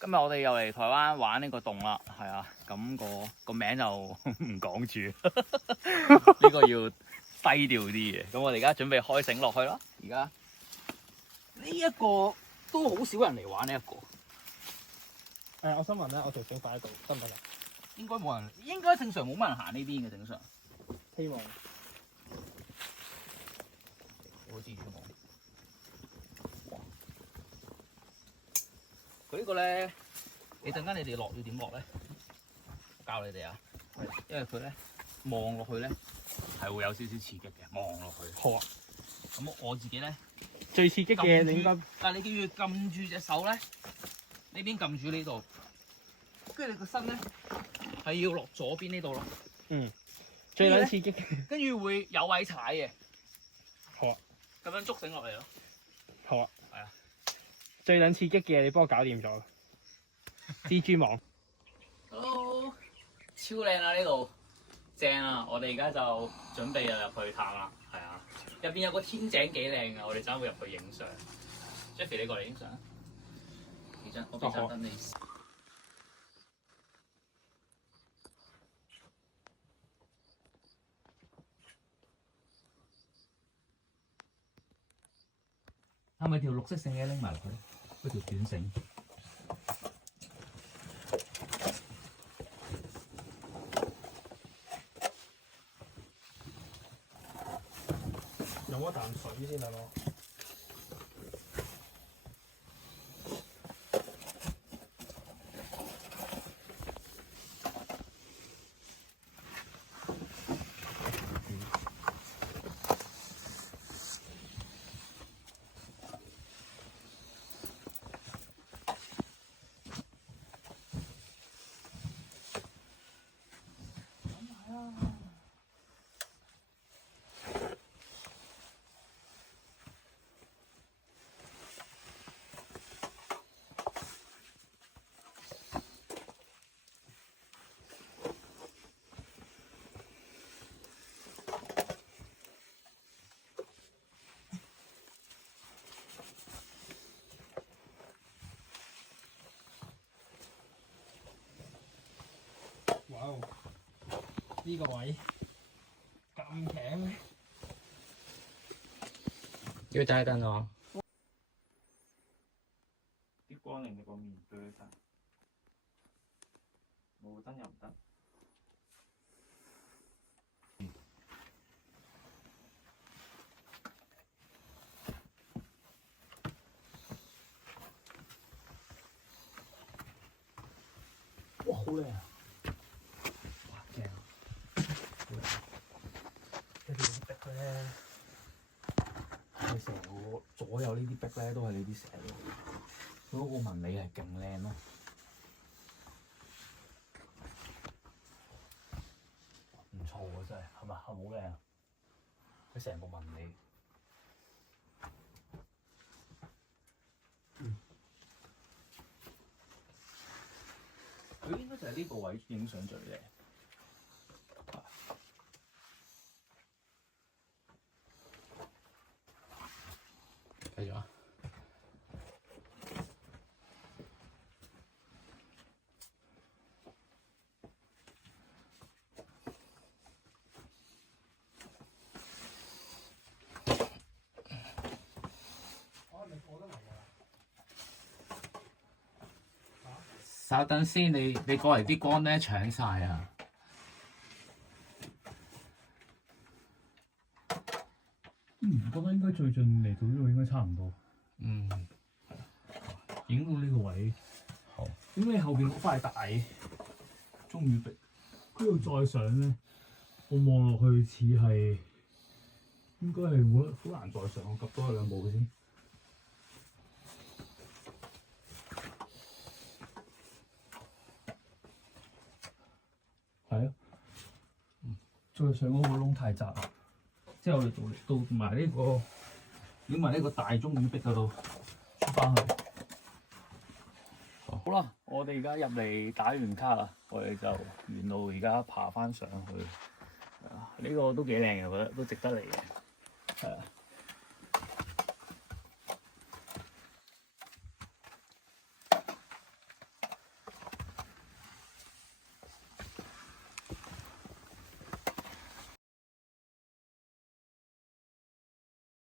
今日我哋又嚟台灣玩呢個洞啦，係啊，咁個名就唔講住，呢個要低調啲嘅。咁我哋而家準備開繩落去啦。而家呢一個都好少人嚟玩呢一個。我想問咧，我條繩擺喺度得唔得啊？應該冇人，應該正常冇乜人行呢邊嘅正常。希望。我知冇。佢呢個咧，你陣間你哋落要點落咧？教你哋啊，因為佢咧望落去咧係會有少少刺激嘅，望落去。好啊。咁我自己咧最刺激嘅你應該，但係你記住撳住隻手咧，呢邊撳住呢度，跟住你個身咧係要落左邊呢度咯。嗯，最撚刺激。跟住會有位踩嘅。好啊。咁樣捉繩落嚟咯。好啊。係啊。最撚刺激嘅你幫我搞掂咗。蜘蛛網。Hello， 超靚啊呢度，正啊！我哋而家就準備入去探啦，係啊，入邊有個天井幾靚啊！我哋陣會入去影相。Jeffy， 你過嚟影相。幾張？我俾張燈你。係咪條綠色繩嘅拎埋落去？嗰條短繩。飲一啖水先得咯。哇！呢個位咁頸，要揸燈喎。啲光令你個面對得，冇燈又唔得。哇！好靚啊！跟住啲壁咧，佢成個左右呢啲壁咧都係呢啲石咯，佢嗰個紋理係勁靚咯。唔錯喎，真係，係咪？係好靚啊！佢成個紋理。佢應該就係呢個位影相最靚。繼續啊！稍等先，你過嚟啲光咧搶晒啊！覺得應該最近嚟到呢度應該差唔多。嗯，影到呢個位。好。咁你後邊嗰塊大中雨壁，嗰度再上咧，我望落去似係應該係冇得好難再上，我及多兩步先。係啊。再上嗰個窿太窄啦。之後我哋到埋呢個，影埋呢個大中雨壁嗰度出翻去。好啦，我哋而家入嚟打完卡啦，我哋就沿路而家爬翻上去。呢個都幾靚嘅，我覺得都值得嚟嘅。係啊。